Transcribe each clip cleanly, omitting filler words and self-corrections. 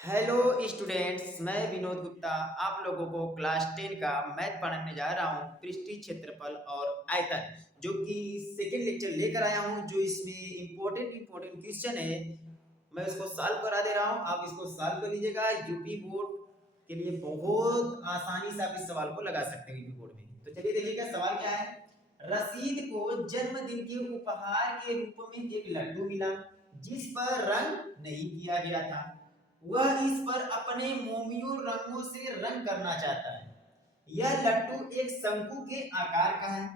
Hello students, मैं विनोद गुप्ता आप लोगों को क्लास 10 का मैथ पढ़ाने जा रहा हूँ। पृष्ठीय क्षेत्रफल और आयतन जो कि सेकेंड लेक्चर लेकर आया हूँ, जो इसमें इम्पोर्टेंट क्वेश्चन है। मैं उसको सॉल्व करा दे रहा हूँ, आप इसको सॉल्व कर लीजिएगा। यूपी बोर्ड के लिए बहुत आसानी से आप इस सवाल को लगा सकते हैं यूपी बोर्ड में। तो चलिए देखिएगा सवाल क्या है। रसीद को जन्मदिन के उपहार के रूप में एक लड्डू मिला जिस पर रंग नहीं किया गया था। वह इस पर अपने मोमियो रंगों से रंग करना चाहता है। यह लट्टू एक शंकु के आकार का है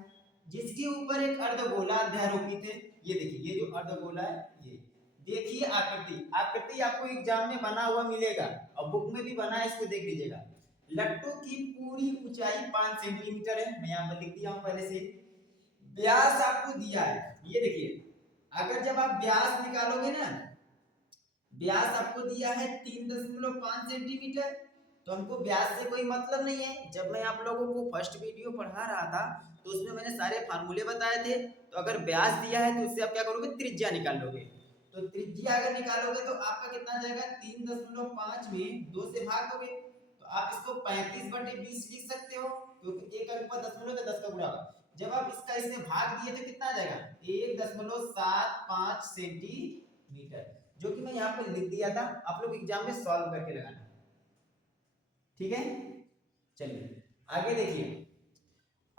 जिसके ऊपर एक अर्धगोला अध्यारोपित है। ये देखिए, ये जो अर्धगोला है, ये देखिए आकृति आकृति आपको एग्जाम में बना हुआ मिलेगा और बुक में भी बना है, इसको देख लीजिएगा। लट्टू की पूरी ऊंचाई 5 सेंटीमीटर है। मैं यहाँ पर लिख दिया हूँ पहले से। व्यास आपको दिया है, ये देखिए। अगर जब आप व्यास निकालोगे ना, व्यास आपको दिया है 3.5 सेंटीमीटर, तो हमको व्यास से कोई मतलब नहीं है। जब मैं आप लोगों को फर्स्ट वीडियो पढ़ा रहा था तो उसमें मैंने सारे फार्मूले बताए थे। तो अगर व्यास दिया है तो उससे आप क्या करोगे, त्रिज्या निकाल लोगे। तो त्रिज्या अगर निकालोगे तो आपका कितना जाएगा, 3.5 में 2 से भाग दोगे तो आप इसको 35/20 लिख सकते हो, क्योंकि एक अनुपात 10 में 10 का गुणा होगा। जब आप इसका इसमें भाग दिए तो कितना आ जाएगा, 1.75 सेंटीमीटर, जो कि मैं यहाँ पर लिख दिया था। आप लोग एग्जाम में सॉल्व करके लगाना, ठीक है। चलिए आगे देखिए।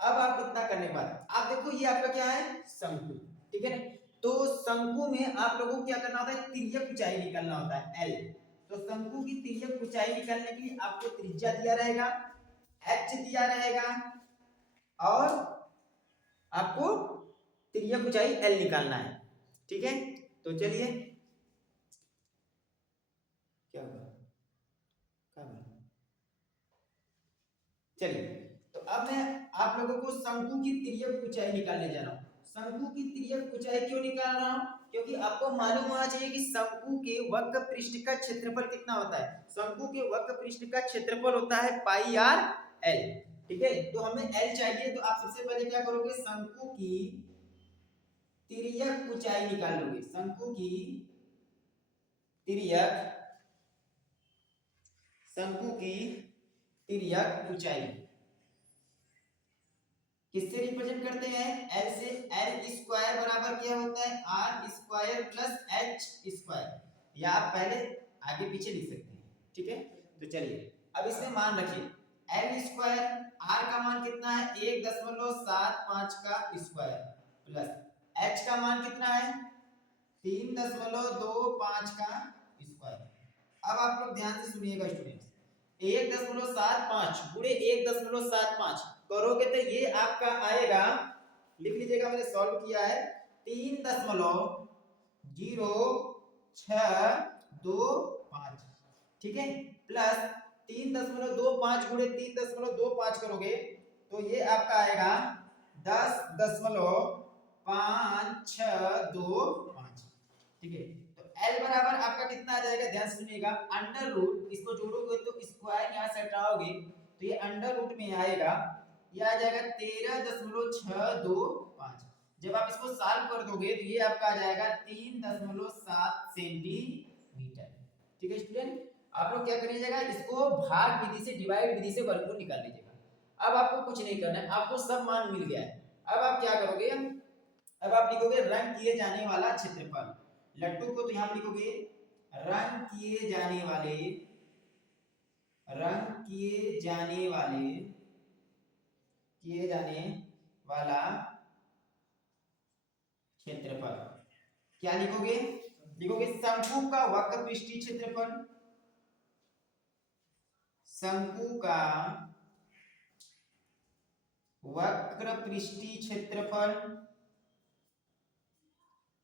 अब आप इतना करने के बाद आप देखो, ये आपका क्या है, शंकु, ठीक है ना। तो शंकु में आप लोगों को क्या करना होता है, तिर्यक ऊंचाई निकालना होता है, एल। तो शंकु की तिर्यक ऊंचाई निकालने के लिए आपको त्रिज्या दिया रहेगा, एच दिया रहेगा, और आपको तिर्यक ऊंचाई एल निकालना है, ठीक है। तो चलिए, क्या होगा, क्या होगा? चलिए, तो अब मैं आप लोगों को शंकु की तिर्यक ऊंचाई निकालने जा रहा हूँ। शंकु की तिर्यक ऊंचाई क्यों निकाल रहा हूँ, क्योंकि आपको मालूम होना चाहिए कि शंकु के वक्र पृष्ठ का क्षेत्रफल कितना होता है। शंकु के वक्र पृष्ठ का क्षेत्रफल होता है पाई आर एल, ठीक है। तो हमें एल चाहिए, तो आप सबसे पहले क्या करोगे, शंकु की तिर्यक ऊंचाई निकाल लोगे। शंकु की तिर्यक शंकु की तिर्यक ऊंचाई किससे रिप्रेजेंट करते हैं, एल से। एल स्क्वायर बराबर क्या होता है, R square plus H square. या आप पहले आगे पीछे लिख सकते हैं, ठीक है। तो चलिए, अब इसमें मान रखिए, एल स्क्वायर, आर का मान कितना है, 1.75 का स्क्वायर, प्लस एच का मान कितना है, 3.25 का स्क्वायर। अब आप लोग ध्यान से सुनिएगा स्टूडेंट्स, 1.75 गुणे 1.75 करोगे तो ये आपका आएगा, लिख लीजिएगा, मैंने सॉल्व किया है, 3.0625, ठीक है। प्लस 3.25 गुणे 3.25 करोगे तो ये आपका आएगा 10.5625, ठीक है। तो L बराबर आपका कितना आ जाएगा, ध्यान से सुनिएगा, अंडर रूट, इसको जोड़ोगे तो स्क्वायर यहाँ से हटाओगे तो ये अंडर रूट में आएगा, ये आ जाएगा 13.625। जब आप इसको सॉल्व कर दोगे तो ये आपका आ जाएगा 3.7 सेंटीमीटर, ठीक है स्टूडेंट। आप लोग क्या करिएगा, इसको भाग विधि से, डिवाइड विधि से वर्गमूल निकाल लीजिएगा। अब आपको कुछ नहीं करना है, आपको सब मान मिल गया है। अब आप क्या करोगे, अब आप लिखोगे रंग किए जाने वाला क्षेत्रफल। लट्टू को तो यहां पर लिखोगे रंग किए जाने वाले, रंग किए जाने वाला क्षेत्रफल। क्या लिखोगे, लिखोगे शंकु का वक्र पृष्ठीय क्षेत्रफल, शंकु का वक्र पृष्ठीय क्षेत्रफल,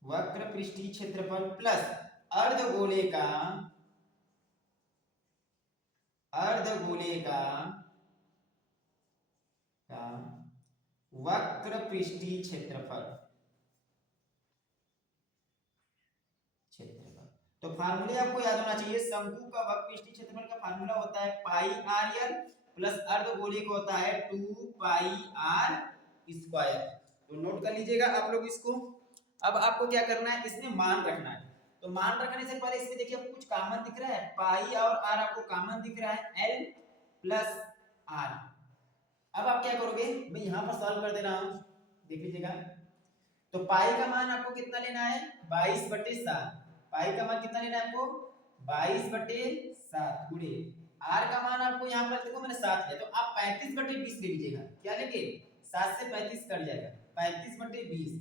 वक्र पृष्ठीय क्षेत्रफल प्लस अर्धगोले का, अर्धगोले का वक्र पृष्ठीय क्षेत्रफल, क्षेत्रफल। तो फार्मूले आपको याद होना चाहिए, शंकु का वक्र पृष्ठीय क्षेत्रफल का फार्मूला होता है पाई आर एल, प्लस अर्धगोले का होता है 2 पाई आर स्क्वायर। तो नोट कर लीजिएगा आप लोग इसको। अब आपको क्या करना है, इसमें मान रखना है। तो मान रखने से पहले इसमें देखिए आपको कुछ कॉमन दिख रहा है, पाई और आर आपको कॉमन दिख रहा है, एल प्लस आर। अब आप क्या करोगे, मैं यहाँ पर सॉल्व कर दे रहा हूँ, देख लीजिएगा। तो पाई का मान आपको कितना लेना है, 22/7। पाई का मान कितना लेना है आपको, 22/7 गुणे आर का मान आपको यहाँ पर देखो मैंने 7 लिया, तो आप 35/20 ले लीजिएगा। क्या लेंगे, 7 से 35 कट जाएगा, 35/20।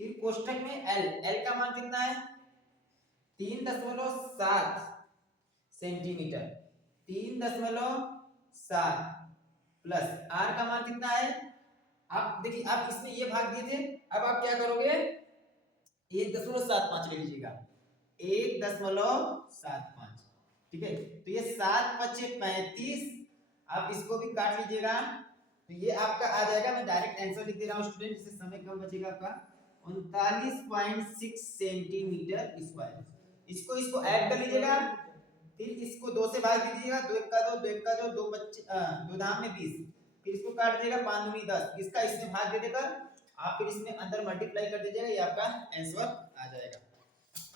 फिर कोष्टक में एल, एल का मान कितना है 3.7 सेंटीमीटर, 3.7 प्लस आर का मान कितना है, आप देखिए आप इसमें ये भाग दिए थे, अब आप क्या करोगे 1.75 ले लीजिएगा, 1.75। ठीक है, तो ये 7×5 = 35, आप इसको भी काट लीजिएगा, तो ये आपका आ जाएगा, मैं डायरेक्ट आंसर लिख दे रहा हूँ स्टूडेंट, जिससे समय कम बचेगा आपका, 39.6 सेंटीमीटर स्क्वायर। इसको ऐड कर लीजिएगा, फिर इसको 2 से भाग दीजिएगा, 2 1 का 2, 2 1 का 2, 2 2 धाम में 20, फिर इसको काट दीजिएगा, 5 दूनी 10, इसका इसमें भाग दे देकर आप फिर इसमें अंदर मल्टीप्लाई कर दीजिएगा, ये आपका आंसर आ जाएगा।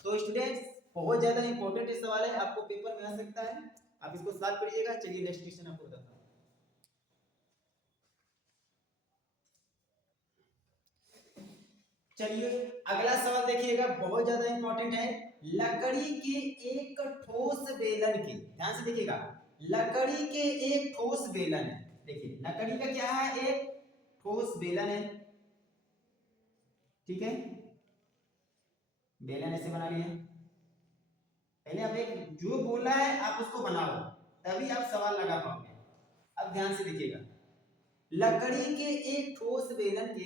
तो स्टूडेंट्स बहुत ज्यादा इंपॉर्टेंट सवाल है, आपको पेपर में आ सकता है, आप इसको सॉल्व करिएगा। चलिए नेक्स्ट क्वेश्चन आपको बताता हूं। चलिए अगला सवाल देखिएगा, बहुत ज्यादा इंपॉर्टेंट है। लकड़ी के एक ठोस बेलन के, ध्यान से देखिएगा, लकड़ी के एक ठोस बेलन है, देखिए लकड़ी का क्या है, एक ठोस बेलन है, ठीक है, बेलन ऐसे बना लिया। पहले आप एक जो बोला है आप उसको बनाओ, तभी आप सवाल लगा पाओगे। अब ध्यान से देखिएगा, लकड़ी के एक ठोस बेलन के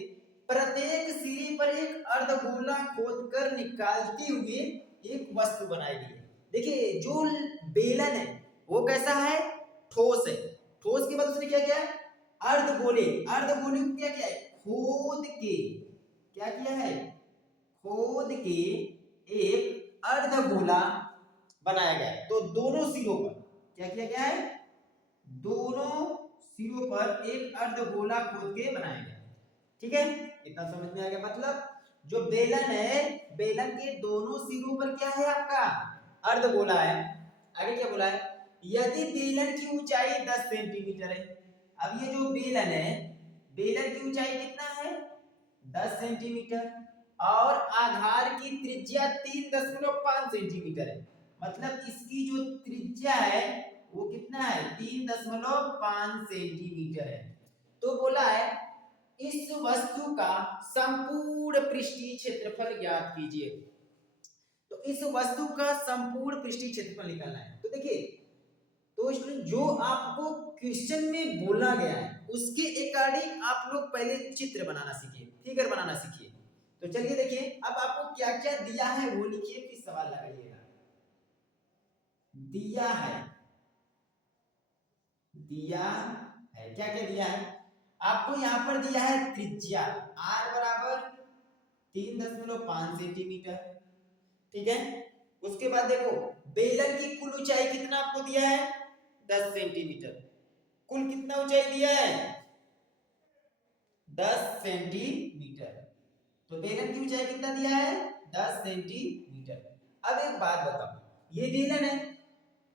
प्रत्येक सिरे पर एक अर्धगोला खोदकर निकालते हुए एक वस्तु बनाई गई है। देखिए जो बेलन है वो कैसा है, ठोस है, ठोस के बाद उसने क्या किया, अर्धगोले, अर्धगोले को क्या किया है, खोद के, क्या किया है, खोद के एक अर्धगोला बनाया गया है। तो दोनों सिरों पर क्या किया गया है, दोनों सिरों पर एक अर्धगोला खोद के बनाया गया, ठीक है, इतना समझ में आ गया। मतलब जो बेलन है, बेलन के दोनों सिरों पर क्या है आपका, अर्धगोला है। आगे क्या बोला है, यदि बेलन की ऊंचाई 10 सेंटीमीटर है, अब ये जो बेलन है, बेलन की ऊंचाई कितना है 10 सेंटीमीटर, और आधार की त्रिज्या 3.5 सेंटीमीटर है, मतलब इसकी जो त्रिज्या है वो कितना है 3.5 सेंटीमीटर है। तो बोला है इस वस्तु का संपूर्ण पृष्ठीय क्षेत्रफल ज्ञात कीजिए। तो इस वस्तु का संपूर्ण पृष्ठीय क्षेत्रफल निकालना है। तो देखिए, तो स्टूडेंट जो आपको क्वेश्चन में बोला गया है उसके अकॉर्डिंग आप लोग पहले चित्र बनाना सीखिए, फिगर बनाना सीखिए। तो चलिए देखिए, अब आपको क्या क्या दिया है वो लिखिए, फिर सवाल लगाइएगा। दिया है, दिया है, क्या क्या दिया है आपको, यहाँ पर दिया है त्रिज्या r बराबर 3.5 सेंटीमीटर, ठीक है। उसके बाद देखो बेलन की कुल ऊंचाई कितना आपको दिया है 10 सेंटीमीटर, कुल कितना ऊंचाई दिया है 10 सेंटीमीटर, तो बेलन की ऊंचाई कितना दिया है 10 सेंटीमीटर। अब एक बात बताओ, ये बेलन है,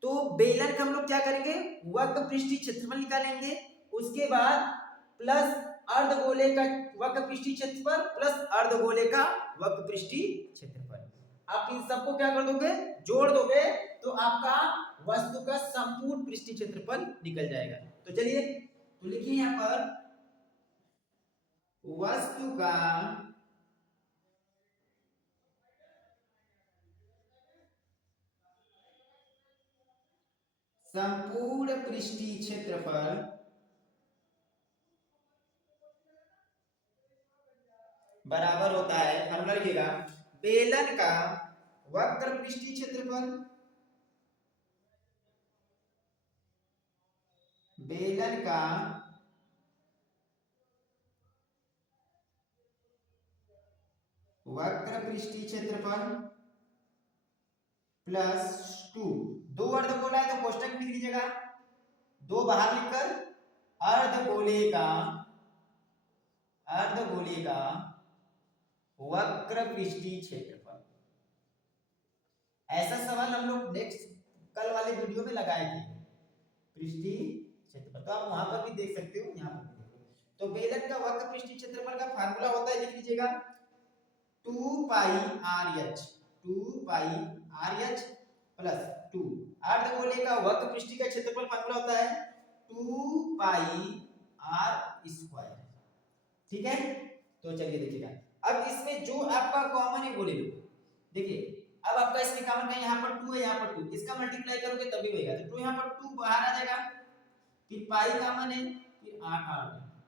तो बेलन का हम लोग क्या करेंगे, वक्र पृष्ठीय क्षेत्रफल निकालेंगे, उसके बाद प्लस अर्धगोले का वक्र पृष्ठीय क्षेत्रफल प्लस अर्धगोले का वक्र पृष्ठीय क्षेत्रफल, आप इन सबको क्या कर दोगे, जोड़ दोगे, तो आपका वस्तु का संपूर्ण पृष्ठीय क्षेत्रफल निकल जाएगा। तो चलिए, तो लिखिए यहां पर वस्तु का संपूर्ण पृष्ठीय क्षेत्रफल बराबर होता है, फॉर्मूला लिखिएगा, बेलन का वक्र पृष्ठीय क्षेत्रफल, बेलन का वक्र पृष्ठीय क्षेत्रफल प्लस 2, दो अर्धगोला है तो कोष्टक में लिख लीजिएगा, दो बाहर लिखकर अर्धगोले का वक्र पृष्ठीय क्षेत्रफल, ऐसा सवाल हम लोग नेक्स्ट कल वाले वीडियो में लगाएंगे। पृष्ठीय क्षेत्रफल तो आप वहां पर भी देख सकते हो, यहाँ पर भी देखो। तो बेलन का वक्र पृष्ठीय क्षेत्रफल का फार्मूला होता है, लिख लीजिएगा 2 पाई आर एच, 2 पाई आर एच प्लस 2 अर्धगोले का वक्र पृष्ठीय का क्षेत्रफल फार्मूला होता है 2 पाई आर स्क्वायर। ठीक है, तो चलिए देखिएगा अब इसमें जो आपका कॉमन है वो ले लो। देखिए अब आपका इसमें कॉमन का यहाँ पर 2 है, यहाँ पर 2, इसका मल्टीप्लाई करोगे तभी होगा, तो 2 यहाँ पर 2 बाहर आ जाएगा, फिर पाई कॉमन है, फिर आर आर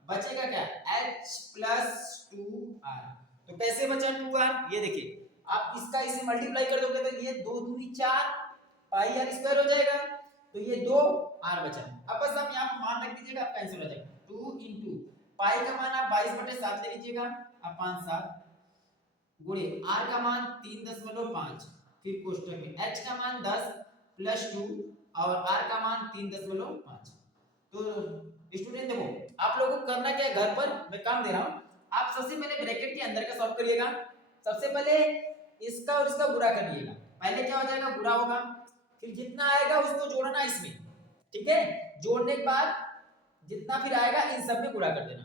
बचेगा क्या h प्लस 2r। तो कैसे बचा 2r, ये देखिए आप इसका इसे मल्टीप्लाई कर दोगे तो ये 2 दूनी 4 पाई आर स्क्वायर हो जाएगा, तो ये 2 r बचा। अब बस आप यहाँ पर मान रख दीजिएगा, आपका आंसर हो जाएगा 2 इंटू पाई का मान आप 22/7 ले लीजिएगा, अब 5 7 गुणे r का मान 3.5, फिर कोष्टक में h का मान 10 प्लस 2 और r का मान 3.5। तो स्टूडेंट देखो आप लोगों को करना क्या है, घर पर मैं काम दे रहा हूं, आप सबसे पहले ब्रैकेट के अंदर का सॉल्व करिएगा। सबसे पहले इसका और इसका गुणा करिएगा, पहले क्या हो जाएगा गुणा होगा, फिर जितना आएगा उसको जोड़ना इसमें, ठीक है, जोड़ने के बाद जितना फिर आएगा इन सब में गुणा कर देना,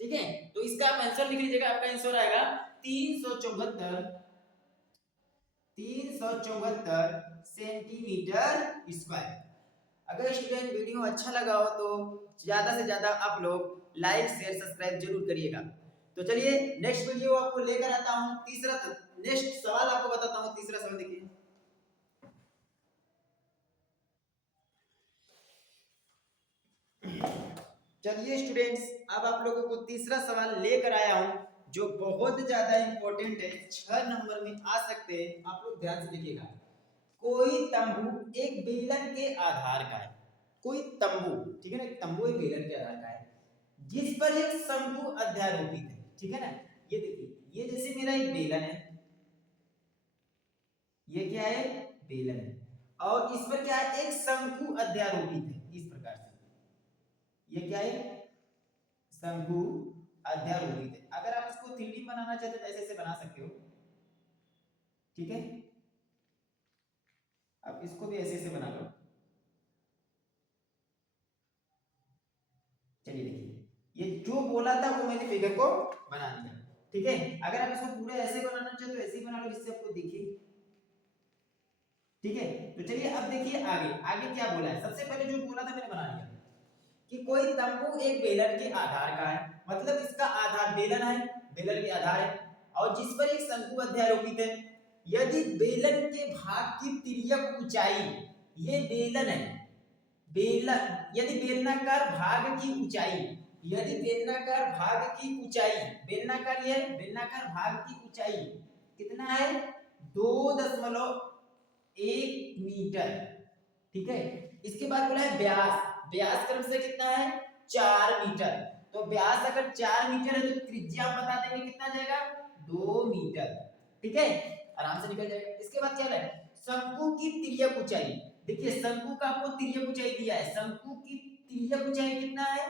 ठीक है। तो इसका आप आंसर लिख लीजिएगा, आपका आंसर आएगा 374 सेंटीमीटर स्क्वायर। अगर स्टूडेंट वीडियो अच्छा लगा हो तो ज्यादा से ज्यादा आप लोग लाइक शेयर सब्सक्राइब जरूर करिएगा। तो चलिए नेक्स्ट वीडियो आपको लेकर आता हूं, तीसरा नेक्स्ट सवाल आपको बताता हूं। तीसरा सवाल देखिए, चलिए स्टूडेंट्स अब आप लोगों को तीसरा सवाल लेकर आया हूं जो बहुत ज्यादा इंपॉर्टेंट है, 6 नंबर में आ सकते हैं, आप लोग ध्यान से देखिएगा। कोई तंबू एक बेलन के आधार का है, कोई तंबू, ठीक है ना, तंबू एक बेलन के आधार का है जिस पर एक शंकु अध्यारोपित है, ठीक है ना। ये देखिए ये जैसे मेरा एक बेलन है, ये क्या है बेलन है, और इस पर क्या है एक शंकु अध्यारोपित है, इस प्रकार से ये क्या है शंकु अध्यारोपित है। अगर आप इसको 3D बनाना चाहते तो ऐसे ऐसे बना सकते हो, ठीक है, आप इसको भी ऐसे ऐसे बना लो। चलिए देखिए ये जो बोला था वो मैंने फिगर को बना दिया, ठीक है। अगर आप इसको पूरे ऐसे बनाना चाहते तो ऐसे ही बना लो जिससे आपको दिखे, ठीक है। तो चलिए अब देखिए आगे आगे क्या बोला है। सबसे पहले जो बोला था मैंने बना लिया कि कोई तंबू एक बेलन के आधार का है, मतलब इसका आधार बेलन है, बेलन के आधार है और जिस पर एक शंकु अध्यारोपित है। यदि बेलन के भाग की तिर्यक ऊंचाई, ये बेलन है, बेलन यदि बेलनाकार भाग की ऊंचाई, यदि बेलनाकार भाग की ऊंचाई, बेलनाकार ये बेलनाकार भाग की ऊंचाई कितना है 2.1 मीटर, ठीक है। इसके बाद बोला है व्यास, व्यास क्रम से कितना है 4 मीटर, तो व्यास अगर 4 मीटर है तो त्रिज्या आप बता देंगे कितना जाएगा 2 मीटर, ठीक है, आराम से निकल जाएगा। इसके बाद क्या है शंकु की तिर्यक ऊंचाई, देखिए शंकु का आपको तिर्यक ऊंचाई दिया है, शंकु की तिर्यक ऊंचाई कितना है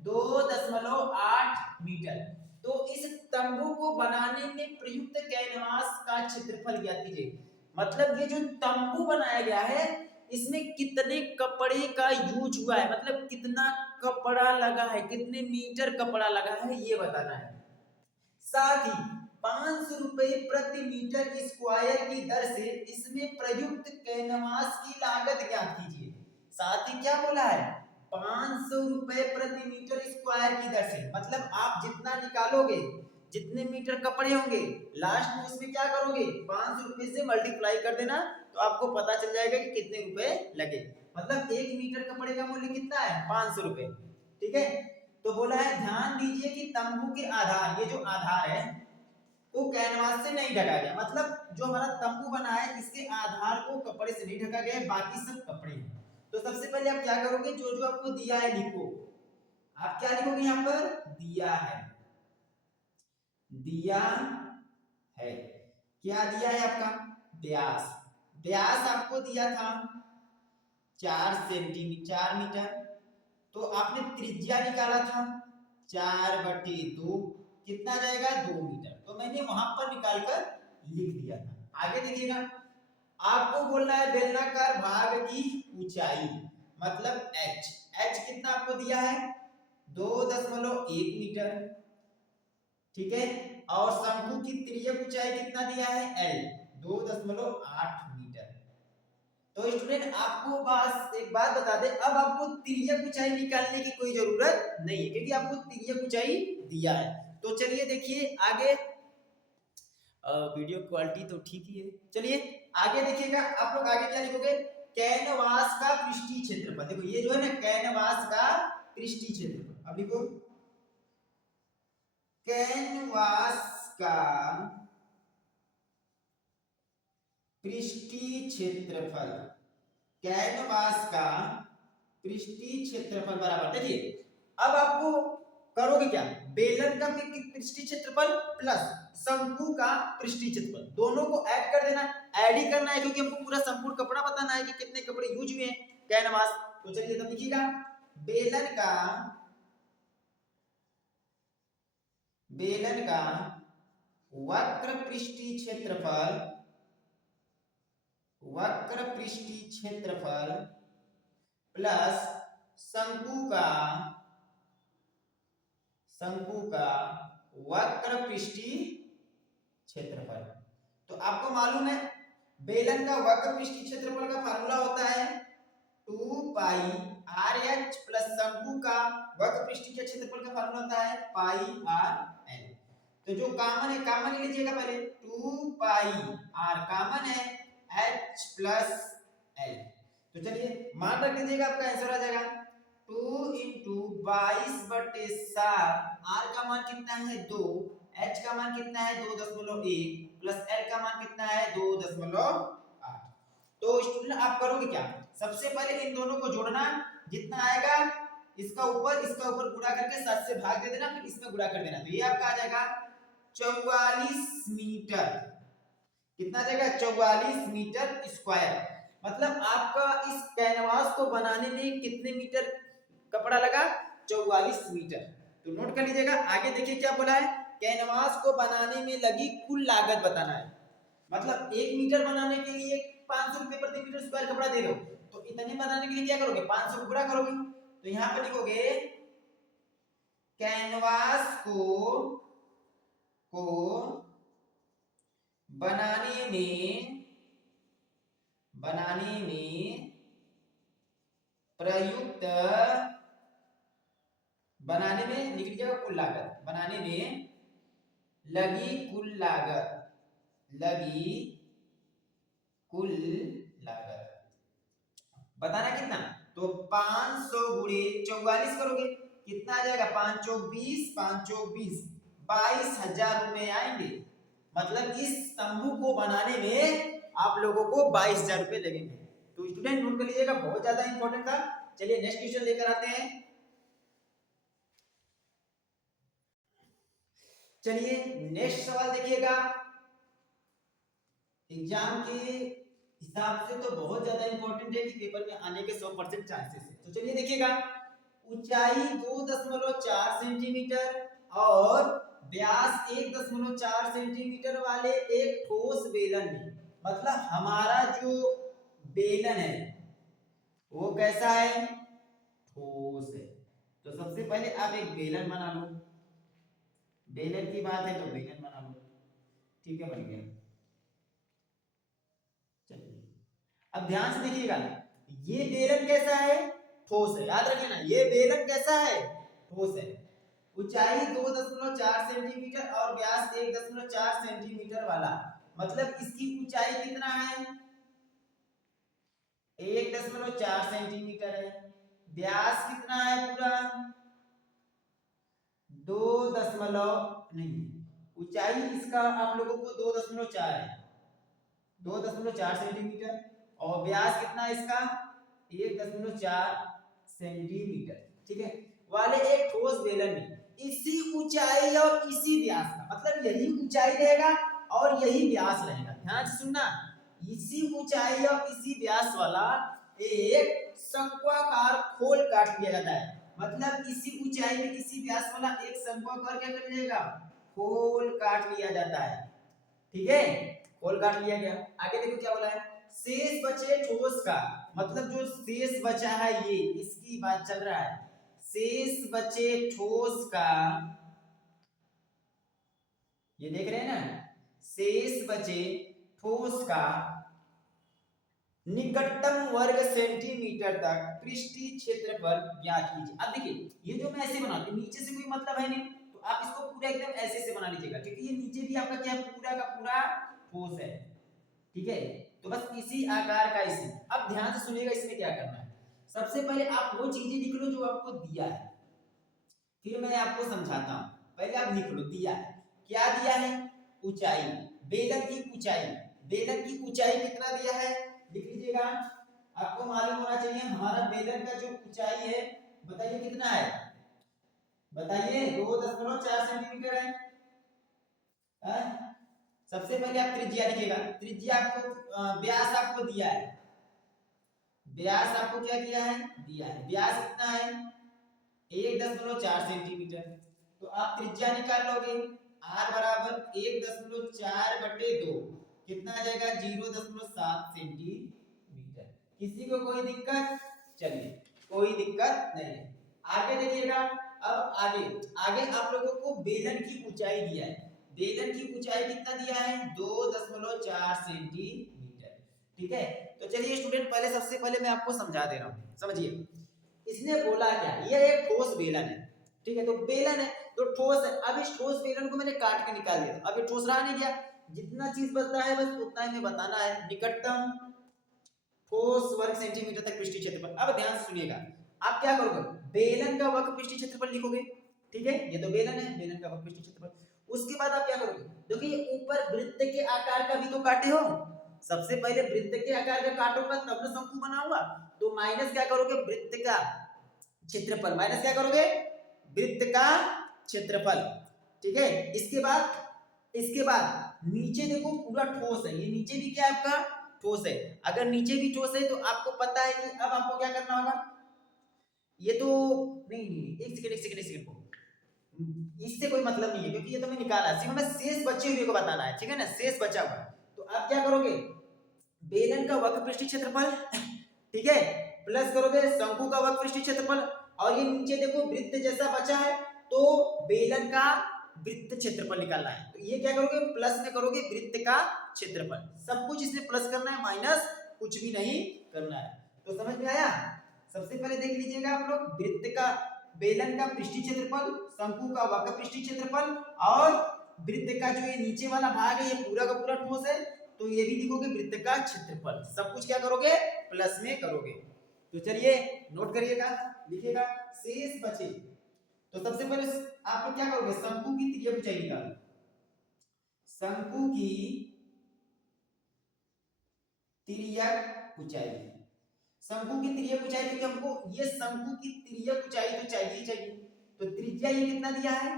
2.8 मीटर। तो इस तंबू को बनाने में प्रयुक्त कैनवास का क्षेत्रफल ज्ञात कीजिए, मतलब ये जो तंबू बनाया गया है इसमें कितने कपड़े का यूज हुआ है, मतलब कितना कपड़ा लगा है, कितने मीटर कपड़ा लगा है ये बताना है। साथ ही 500 रुपए प्रति मीटर स्क्वायर की दर से इसमें प्रयुक्त कैनवास की लागत ज्ञात कीजिए। साथ ही क्या बोला है 500 रुपए प्रति मीटर स्क्वायर की दर से, मतलब आप जितना निकालोगे जितने मीटर कपड़े होंगे लास्ट में उसमें क्या करोगे 500 रुपए से मल्टीप्लाई कर देना, तो आपको पता चल जाएगा कि कितने रुपए लगे, मतलब 1 मीटर कपड़े का मूल्य कितना है 500 रुपए, ठीक है। तो बोला है ध्यान दीजिए कि तंबू के आधार, ये जो आधार है वो कैनवास से नहीं ढका गया, मतलब जो हमारा तंबू बना है इसके आधार को कपड़े से नहीं ढका गया, बाकी सब कपड़े हैं। तो सबसे पहले आप क्या करोगे, जो जो आपको दिया है लिखो, आप क्या लिखोगे यहाँ पर दिया है, दिया है, क्या दिया है आपका व्यास, व्यास आपको दिया था 4 सेंटीमीटर 4 मीटर, तो आपने त्रिज्या निकाला था 4/2 कितना जाएगा 2 मीटर, तो मैंने वहां पर निकालकर लिख दिया था। आगे देखिएगा आपको बोलना है बेलनाकार भाग की ऊंचाई, मतलब h। h कितना आपको दिया है 2.1 मीटर, ठीक है। और शंकु की तिर्यक ऊंचाई कितना दिया है l 2.8 मीटर। तो स्टूडेंट आपको बस एक बात बता दे, अब आपको तिर्यक ऊंचाई निकालने की कोई जरूरत नहीं है क्योंकि आपको तिर्यक ऊंचाई दिया है। तो चलिए देखिए आगे, वीडियो क्वालिटी तो ठीक ही है। चलिए आगे देखिएगा, आप लोग आगे क्या लिखोगे, कैनवास का पृष्ठीय क्षेत्रफल। देखो ये जो है ना कैनवास का पृष्ठीय क्षेत्रफल, अब लिखो कैनवास का पृष्ठीय क्षेत्रफल, कैनवास का पृष्ठीय क्षेत्रफल बराबर, देखिए अब आपको करोगे क्या, बेलन का पृष्ठीय क्षेत्रफल प्लस शंकु का पृष्ठीय क्षेत्रफल, दोनों को ऐड कर देना, ऐड ही करना है क्योंकि हमको पूरा संपूर्ण कपड़ा बताना है कि कितने कपड़े यूज हुए हैं कैनवास। तो चलिए तब लिखिएगा बेलन का वक्र पृष्ठीय क्षेत्रफल, वक्र पृष्ठीय क्षेत्रफल प्लस शंकु का वक्र पृष्ठीय क्षेत्रफल। तो आपको मालूम है बेलन का वक्र पृष्ठीय क्षेत्रफल का फार्मूला होता है 2 पाई आर एच प्लस शंकु का वक्र पृष्ठीय क्षेत्रफल का फार्मूला होता है पाई आर एल। तो जो कॉमन है कॉमन ही लीजिएगा पहले, 2 पाई आर कॉमन है, एच प्लस एल। तो चलिए मान रख दीजिएगा, आपका आंसर आ जाएगा 2 इंटू 22/7, आर का मान कितना है 2, एच का मान कितना है 2.1 प्लस एल का मान कितना है 2.8। तो स्टूडेंट आप करोगे क्या, सबसे पहले इन दोनों को जोड़ना, जितना आएगा इसका ऊपर गुणा करके 7 से भाग दे देना, फिर इसमें गुणा कर देना। तो ये आपका आ जाएगा 44 मीटर, कितना आ जाएगा 44 मीटर स्क्वायर। मतलब आपका इस कैनवास को बनाने में कितने मीटर कपड़ा लगा, 44 मीटर। तो नोट कर लीजिएगा। आगे देखिए क्या बोला है, कैनवास को बनाने में लगी कुल लागत बताना है। मतलब 1 मीटर बनाने के लिए 500 रुपए प्रति मीटर स्क्वायर कपड़ा दे रहे हो, तो इतने बनाने के लिए क्या करोगे 500 को गुणा करोगे। तो यहाँ पे लिखोगे कैनवास को बनाने में प्रयुक्त, बनाने में लिख लीजिएगा कुल लागत, बनाने में लगी कुल लागत बताना कितना, तो 500 गुणे 44 करोगे, कितना आ जाएगा 5 चौक 20, 5 चौक 20, 22,000 रुपए आएंगे। मतलब इस तंबू को बनाने में आप लोगों को 22,000 रुपए लगेंगे। तो स्टूडेंट नोट कर लीजिएगा, बहुत ज्यादा इंपॉर्टेंट था। चलिए नेक्स्ट क्वेश्चन लेकर आते हैं। चलिए नेक्स्ट सवाल देखिएगा, एग्जाम के हिसाब से तो बहुत ज्यादा इंपॉर्टेंट है कि पेपर में आने के 100% चांसेस है। तो चलिए देखिएगा, ऊंचाई 2.4 सेंटीमीटर और व्यास 1.4 सेंटीमीटर वाले एक ठोस बेलन में, मतलब हमारा जो बेलन है वो कैसा है, ठोस है। तो सबसे पहले आप एक बेलन बना लो, बेलन की बात है तो बेलन बना लो, ठीक है बन गया। चलिए अब ध्यान से देखिएगा, ये बेलन कैसा है, ठोस है, याद रखिए ना, ये बेलन कैसा है, ठोस है। ऊंचाई 2.4 सेंटीमीटर और व्यास 1.4 सेंटीमीटर वाला, मतलब इसकी ऊंचाई कितना है 1.4 सेंटीमीटर है, व्यास कितना है पूरा 2 नहीं, ऊंचाई इसका आप लोगों को 2.4 है, 2.4 सेंटीमीटर, और व्यास कितना है इसका 1.4 सेंटीमीटर, ठीक है, वाले एक ठोस बेलन में इसी ऊंचाई और इसी व्यास का, मतलब यही ऊंचाई रहेगा और यही व्यास रहेगा। ध्यान से सुनना, इसी ऊंचाई और इसी व्यास वाला एक शंक्वाकार खोल काट लिया जाता है, मतलब इसी ऊंचाई में इसी व्यास वाला एक शंक्वाकार क्या कर लिएगा, खोल काट लिया जाता है, ठीक है, खोल काट लिया गया। आगे देखो क्या बोला है, शेष बचे ठोस का, मतलब जो शेष बचा है ये, इसकी बात चल रहा है। शेष बचे ठोस का, ये देख रहे हैं ना, शेष बचे ठोस का निकटतम वर्ग सेंटीमीटर तक पृष्ठीय क्षेत्रफल ज्ञात कीजिए। अब देखिए, ये जो मैं ऐसे बनाती हूँ, नीचे से कोई मतलब है नहीं, तो आप इसको पूरा एकदम ऐसे से बना लीजिएगा, क्योंकि ये नीचे भी आपका क्या है, पूरा का पूरा ठोस है। ठीक है, तो बस इसी आकार का इसी। अब ध्यान से सुनिएगा, इसमें क्या करना है। सबसे पहले आप वो चीजें लिख लो जो आपको दिया है, फिर मैं आपको समझाता हूँ। पहले आप लिख लो, दिया है क्या, दिया है ऊंचाई, बेलन की ऊंचाई। बेलन की ऊंचाई कितना दिया है, लिख लीजिएगा। आपको मालूम होना चाहिए हमारा बेलन का जो ऊंचाई है, बताइए कितना है, बताइए। 2.4 सेंटीमीटर है। सबसे पहले आप त्रिज्या लिखिएगा। त्रिज्या आपको व्यास आपको दिया है, व्यास आपको क्या किया है, दिया है। व्यास कितना है, 1.4 सेंटीमीटर। तो आप त्रिज्या निकाल लोगे, r बराबर 1.4/2 कितना आ जाएगा, 0.7 सेंटीमीटर। किसी को कोई दिक्कत, चलिए कोई दिक्कत नहीं है। आगे देखिएगा, अब आगे आगे आप लोगों को बेलन की ऊंचाई दिया है। बेलन की ऊंचाई कितना दिया है, 2.4 सेंटीमीटर। ठीक है, तो चलिए स्टूडेंट, पहले सबसे पहले मैं आपको समझा दे रहा हूँ, समझिए। इसने बोला क्या, ये एक ठोस बेलन है। ठीक है, तो बेलन है तो ठोस है। अब इस ठोस बेलन को मैंने काट के निकाल दिया, अब ये ठोस रहा नहीं गया, जितना चीज बचता है बस उतना ही में बताना है। निकटतम ठोस वर्ग सेंटीमीटर तक पृष्ठीय क्षेत्रफल। अब ध्यान से सुनिएगा, आप क्या करोगे, बेलन का वर्ग पृष्ठीय क्षेत्रफल लिखोगे। ठीक है, ये तो बेलन है, बेलन का वर्ग पृष्ठीय क्षेत्रफल। उसके बाद आप क्या करोगे, देखिए ऊपर वृत्त के आकार का भी तो काटे हो। सबसे पहले वृत्त के आकार का काटूंगा तब ना शंकु बनाऊंगा। तो माइनस क्या करोगे, वृत्त का क्षेत्रफल, माइनस क्या करोगे, वृत्त का क्षेत्रफल। ठीक है, इसके बाद नीचे देखो पूरा ठोस है, ये नीचे भी क्या है आपका ठोस है। अगर नीचे भी ठोस है तो आपको पता है कि अब आपको क्या करना होगा, ये तो नहीं, एक सेकंड को, इससे कोई मतलब नहीं है, क्योंकि ये तो मैं निकाला, सिर्फ हमें शेष बचे हुए को बताना है। ठीक है ना, शेष बचा हुआ है। तो आप क्या करोगे, बेलन का वक्र पृष्ठीय क्षेत्रफल, ठीक है, प्लस करोगे शंकु का वक्र पृष्ठीय क्षेत्रफल, और ये नीचे देखो वृत्त जैसा बचा है, तो बेलन का वृत्त क्षेत्रफल निकालना है। तो ये क्या करोगे, प्लस में करोगे वृत्त का क्षेत्रफल। सब कुछ इसमें प्लस करना है, माइनस कुछ भी नहीं करना है। तो समझ में आया। सबसे पहले देख लीजिएगा आप लोग, वृत्त का, बेलन का पृष्ठीय क्षेत्रफल, शंकु का वक्र पृष्ठीय क्षेत्रफल, और वृत्त का जो ये नीचे वाला भाग है ये पूरा का पूरा ठोस है, तो ये भी लिखोगे वृत्त का क्षेत्रफल। सब कुछ क्या करोगे, प्लस में करोगे। तो चलिए नोट करिएगा, लिखिएगा शेष बचे। तो सबसे पहले आप लोग क्या करोगे, शंकु की तिर्यक ऊंचाई निकालो। शंकु की तिर्यक ऊंचाई, शंकु की तिर्यक ऊंचाई, क्योंकि हमको ये शंकु की तिर्यक ऊंचाई तो चाहिए ही चाहिए। तो त्रिज्या ये कितना दिया है,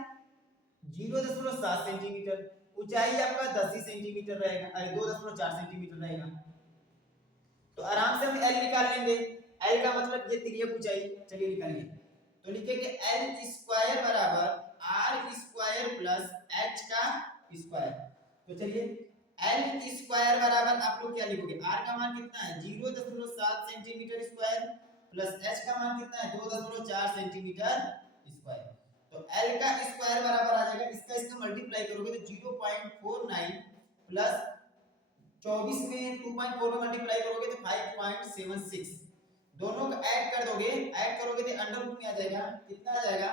0.7 सेंटीमीटर। ऊंचाई आपका 10 ही सेंटीमीटर रहेगा, अरे 2.4 सेंटीमीटर रहेगा। तो आराम से हम एल निकाल लेंगे। एल का मतलब ये तिर्यक ऊंचाई, चलिए निकालिए। तो लिखेंगे एल स्क्वायर बराबर आर स्क्वायर प्लस एच का स्क्वायर। तो चलिए एल स्क्वायर बराबर आप लोग क्या लिखोगे, आर का मान कितना है 0.7 सेंटीमीटर स्क्वायर, प्लस एच का मान कितना है 2.4 सेंटीमीटर स्क्वायर। तो एल का स्क्वायर बराबर आ जाएगा, इसका मल्टीप्लाई करोगे तो 0.49 प्लस 24 में 2.4 में मल्टीप्लाई करोगे तो 5.76, दोनों का ऐड कर दोगे, ऐड करोगे तो अंडर रूट में आ जाएगा, कितना आ जाएगा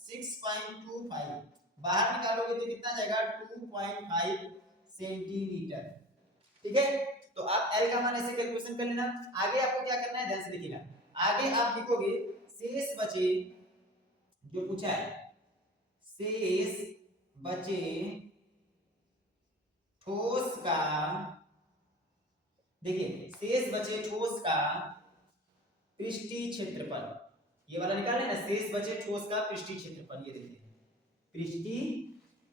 6.25, बाहर निकालोगे तो कितना आ जाएगा 2.5 सेंटीमीटर। ठीक है, तो आप एल का मान ऐसे कैलकुलेशन कर लेना। आगे आपको क्या करना है, ध्यान से देखिएगा। आगे आप लिखोगे शेष बचे, जो पूछा है शेष बचे ठोस का, देखिए शेष बचे ठोस का पृष्ठीय क्षेत्रफल, ये वाला निकाल लेना, शेष बचे ठोस का पृष्ठीय क्षेत्रफल। ये देखिए पृष्ठीय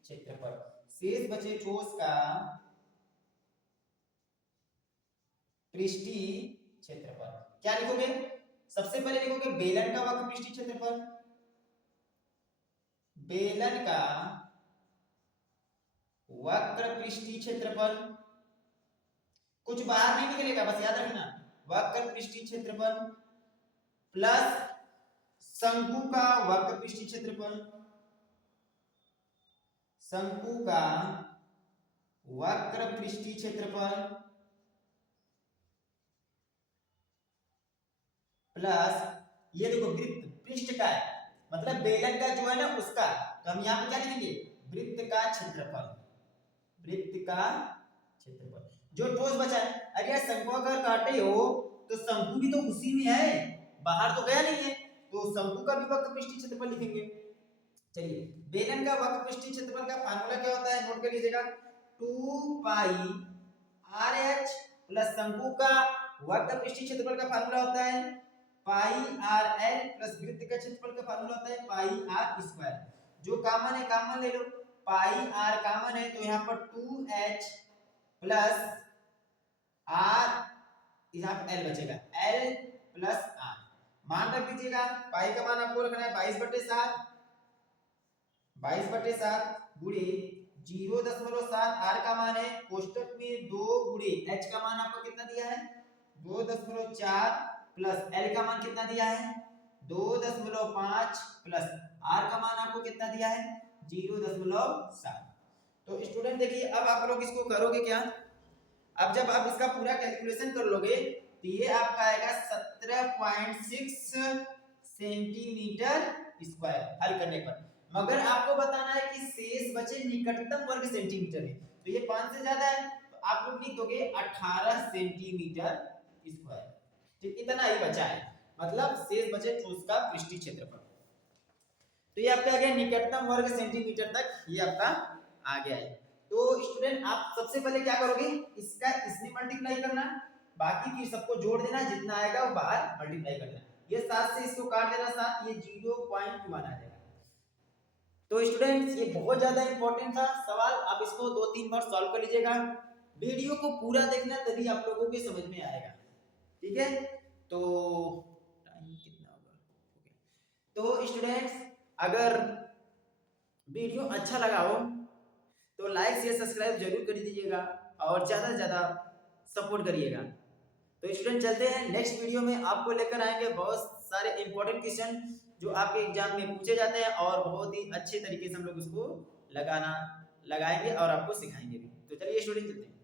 क्षेत्रफल, शेष बचे ठोस का पृष्ठीय क्षेत्रफल। क्या लिखोगे, सबसे पहले लिखोगे बेलन का वक्र पृष्ठीय क्षेत्रफल, बेलन का वक्र पृष्ठीय क्षेत्रफल। कुछ बाहर नहीं निकलेगा, बस याद रखना वक्र पृष्ठीय क्षेत्रफल प्लस शंकु का वक्र पृष्ठीय क्षेत्रफल, शंकु का वक्र पृष्ठीय क्षेत्रफल प्लस ये देखो वृत्त पृष्ठ का है, मतलब बेलन का जो है ना उसका, तो हम यहाँ पे क्या लिखेंगे, वृत्त का क्षेत्रफल, वृत्त का क्षेत्रफल जो ठोस बचा है। अरे यार शंकु अगर काटे हो तो शंकु भी तो उसी में है, बाहर तो गया नहीं है, तो शंकु का भी वक्र पृष्ठीय क्षेत्रफल लिखेंगे। चलिए बेलन का वक्र पृष्ठीय क्षेत्रफल का फार्मूला क्या होता है, नोट कर लीजिएगा, 2 पाई RH प्लस शंकु का वक्र पृष्ठीय क्षेत्रफल का फार्मूला होता है पाई RL प्लस वृत्त का क्षेत्रफल का फार्मूला होता है पाई R स्क्वायर। जो कॉमन है कॉमन ले लो, पाई R कॉमन है तो यहाँ पर 2H प्लस R, यहाँ पर L बचेगा, L प्लस R मान रख दीजिएगा। पाई का मान आपको रखना है 22/7, 22/7 गुणे 0.7, R का मान है कोष्टक में 2 गुणे H का मान आपको कितना दिया है 2.4 प्लस L का मान कितना दिया है 2.5 प्लस R का मान आपको कितना दिया है 0.7। तो स्टूडेंट देखिए अब आप लोग इसको करोगे क्या, अब जब आप इसका पूरा कैलकुलेशन कर लोगे तो ये आपका आएगा 17.6 सेंटीमीटर स्क्वायर हल करने पर। मगर आपको बताना है कि शेष बचे निकटतम वर्ग सेंटीमीटर में, तो ये 5 से ज्यादा है तो आप लोग लिख दोगे 18 सेंटीमीटर स्क्वायर, ठीक इतना ही बचा है, मतलब शेष बचे ठोस का पृष्ठीय क्षेत्रफल। तो ये आपका आ गया निकटतम वर्ग सेंटीमीटर तक, ये आपका आ गया है। तो स्टूडेंट आप सबसे पहले क्या करोगे, इसका इसमें मल्टीप्लाई करना, बाकी की सबको जोड़ देना, जितना आएगा वो बाहर मल्टीप्लाई करना, ये 7 से इसको काट देना 7, ये 0.1 आ जाएगा। तो स्टूडेंट्स ये बहुत ज्यादा इंपॉर्टेंट था सवाल, आप इसको 2-3 बार सॉल्व कर लीजिएगा, वीडियो को पूरा देखना तभी आप लोगों के समझ में आएगा, ठीक है। तो टाइम कितना होगा, तो स्टूडेंट्स अगर वीडियो अच्छा लगा हो तो लाइक शेयर सब्सक्राइब जरूर कर दीजिएगा और ज़्यादा से ज़्यादा सपोर्ट करिएगा। तो स्टूडेंट चलते हैं नेक्स्ट वीडियो में, आपको लेकर आएंगे बहुत सारे इंपॉर्टेंट क्वेश्चन जो आपके एग्जाम में पूछे जाते हैं और बहुत ही अच्छे तरीके से हम लोग उसको लगाएंगे और आपको सिखाएंगे भी। तो चलिए स्टूडेंट चलते हैं।